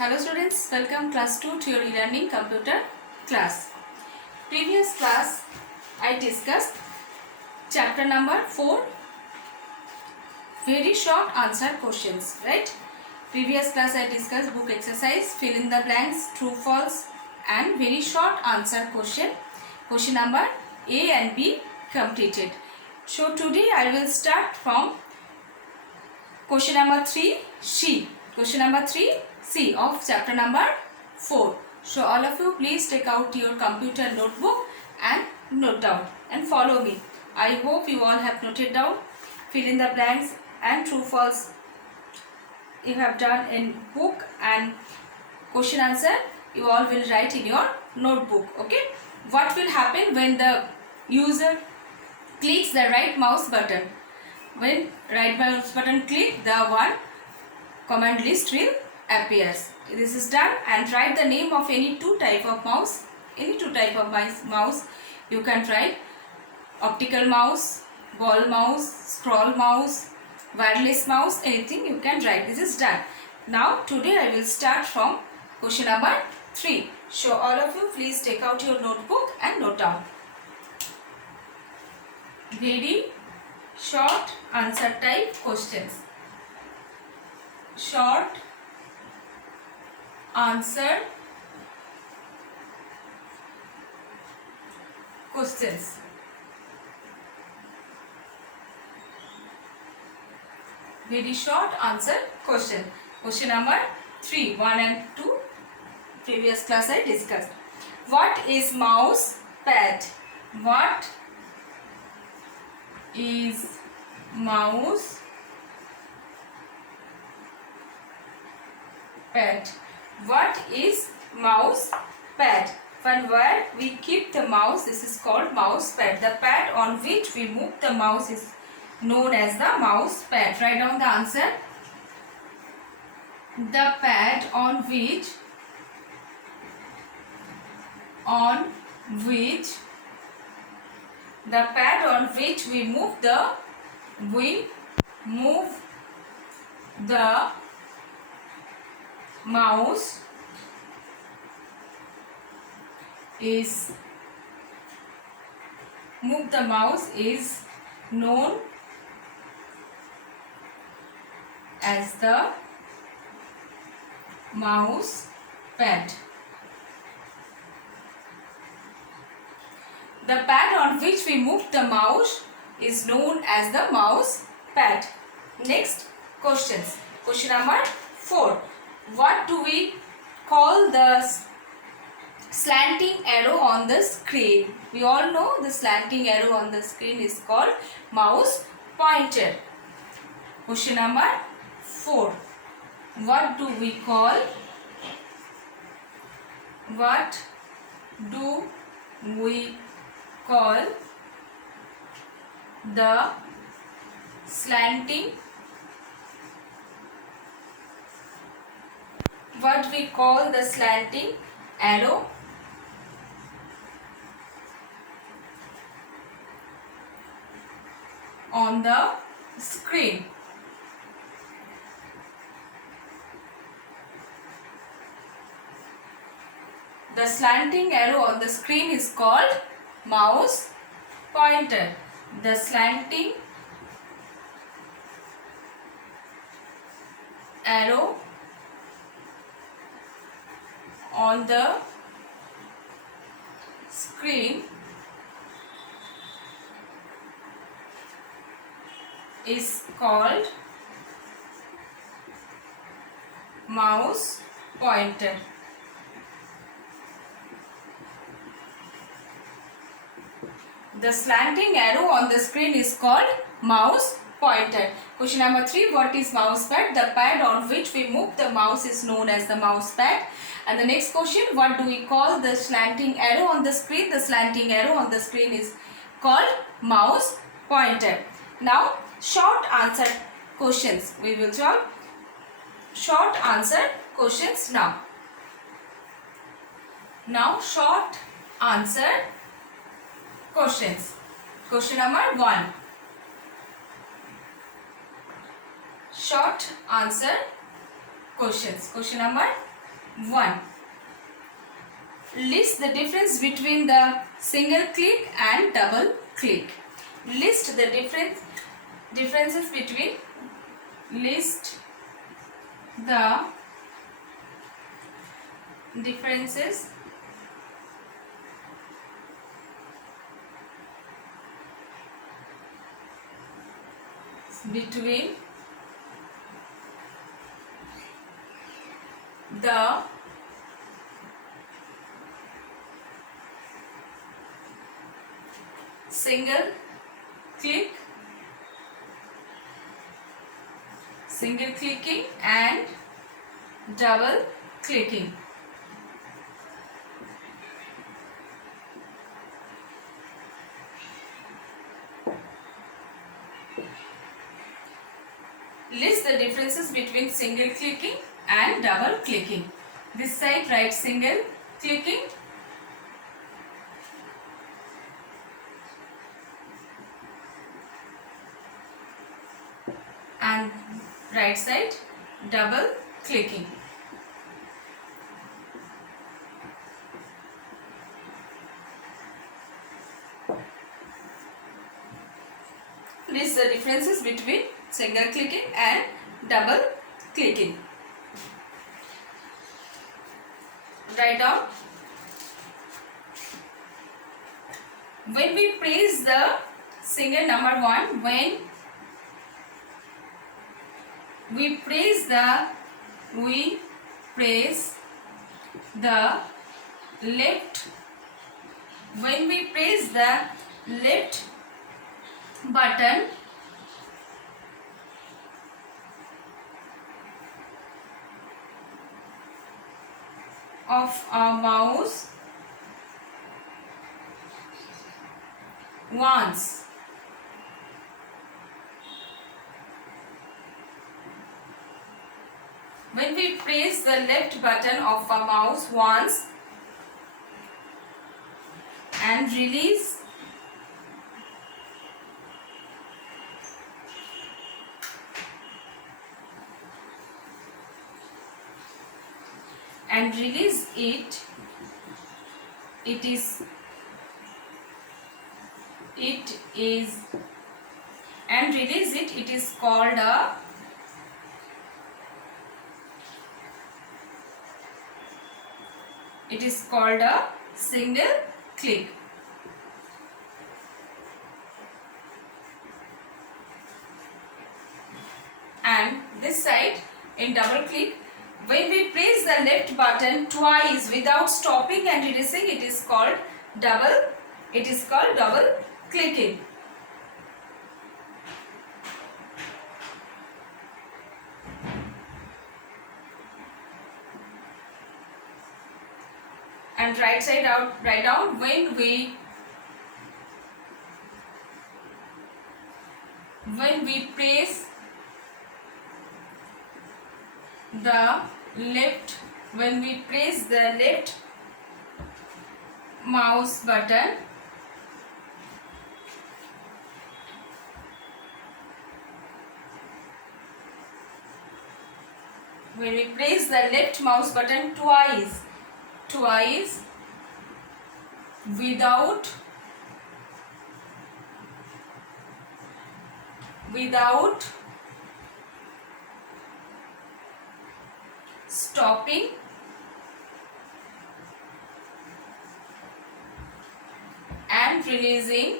Hello students, welcome class 2 to your e-learning computer class. Previous class I discussed chapter number 4, very short answer questions, right? Previous class I discussed book exercise, fill in the blanks, true, false and very short answer question. Question number A and B completed. So today I will start from question number 3C. Question number 3C of chapter number 4. So all of you please take out your computer notebook and note down and follow me. I hope you all have noted down. Fill in the blanks and true false you have done in book, and question answer you all will write in your notebook. Okay. What will happen when the user clicks the right mouse button? When right mouse button click, the one command list will appears. This is done, and write the name of any two type of mouse. Any two type of mouse you can write: optical mouse, ball mouse, scroll mouse, wireless mouse, anything you can write. This is done. Now today I will start from question number 3. So all of you please take out your notebook and note down. Very short answer type questions. Short answer questions. Very short answer question. Question number 3, 1 and 2. Previous class I discussed. What is mouse pad? What is mouse pad? What is mouse pad? Where we keep the mouse, this is called mouse pad. The pad on which we move the mouse is known as the mouse pad. Write down the answer. The pad on which we move the mouse is known as the mouse pad. The pad on which we move the mouse is known as the mouse pad. Next questions. Question number 4. What do we call the slanting arrow on the screen? We all know the slanting arrow on the screen is called mouse pointer. Question number 4. What do we call the slanting arrow on the screen? The slanting arrow on the screen is called mouse pointer. The slanting arrow on the screen is called mouse pointer. The slanting arrow on the screen is called mouse pointer. Question number 3. What is mouse pad? The pad on which we move the mouse is known as the mouse pad. And the next question, what do we call the slanting arrow on the screen? The slanting arrow on the screen is called mouse pointer. Now, short answer questions. We will solve short answer questions now. Now, short answer questions. Question number 1. Short answer questions. Question number 1. List the difference between the single click and double click. List the differences between list the differences between the single clicking and double clicking. List the differences between single clicking and double clicking. This side write single clicking, and right side double clicking. List the differences between single clicking and double clicking. Write down. When we press the single number 1, when we press the left, when we press the left button of a mouse once, when we press the left button of a mouse once and release it, it is and release it, it is called a single click. And this side in double click, when we press the left button twice without stopping and releasing, it is called double clicking. And right side out, write down, when we press the left mouse button, when we press the left mouse button twice without stopping and releasing,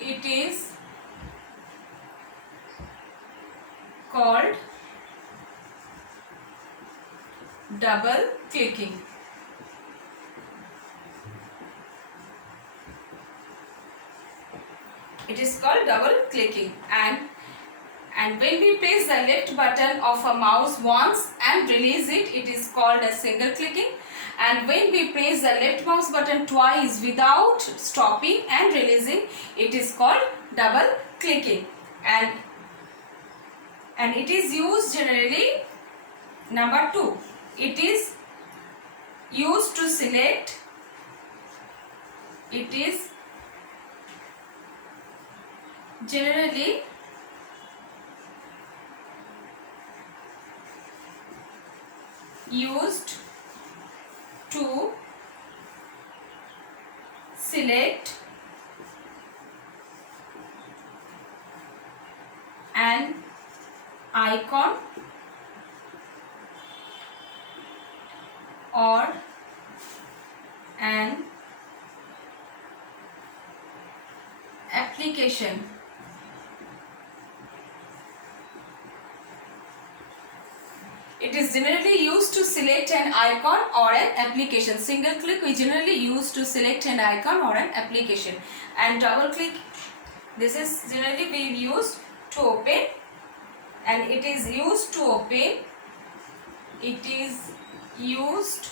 it is called double clicking. It is called double clicking. And when we press the left button of a mouse once and release it, it is called a single clicking. And when we press the left mouse button twice without stopping and releasing, it is called double clicking. And it is used generally, number 2, it is used to select, generally used to select an icon or an application. It is generally used to select an icon or an application. Single click we generally use to select an icon or an application, and double click, this is generally we use to open, and it is used to open, it is used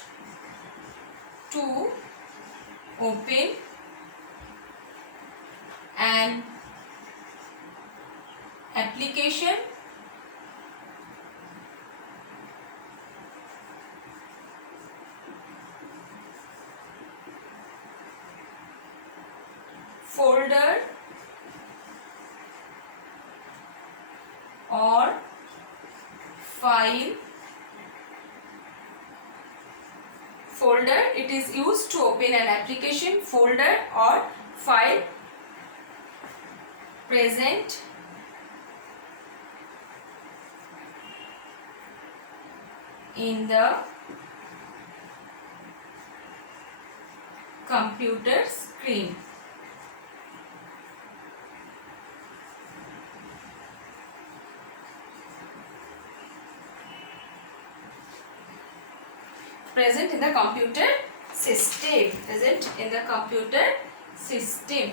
to open an application folder or file. Folder, it is used to open an application folder or file present in the computer screen. Present in the computer system. Present in the computer system.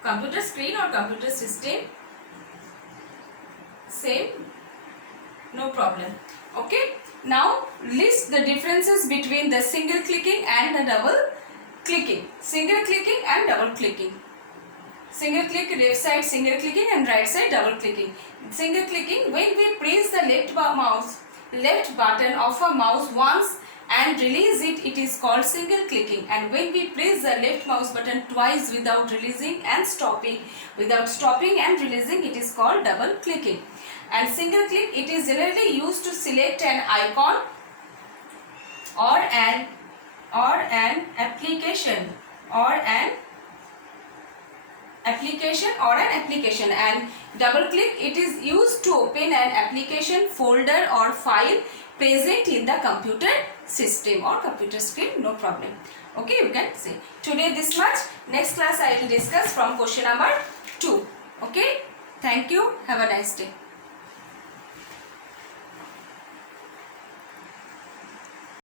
Computer screen or computer system, same, no problem. Okay. Now list the differences between the single clicking and the double clicking. Single clicking and double clicking. Single click left side single clicking and right side double clicking. Single clicking, when we press the left button of a mouse once and release it, it is called single clicking, and when we press the left mouse button twice without releasing and stopping, and releasing, it is called double clicking. And single click, it is generally used to select an icon or an application and double click, it is used to open an application folder or file present in the computer system or computer screen, no problem. Okay, you can see. Today this much. Next class I will discuss from question number 2. Okay, thank you. Have a nice day.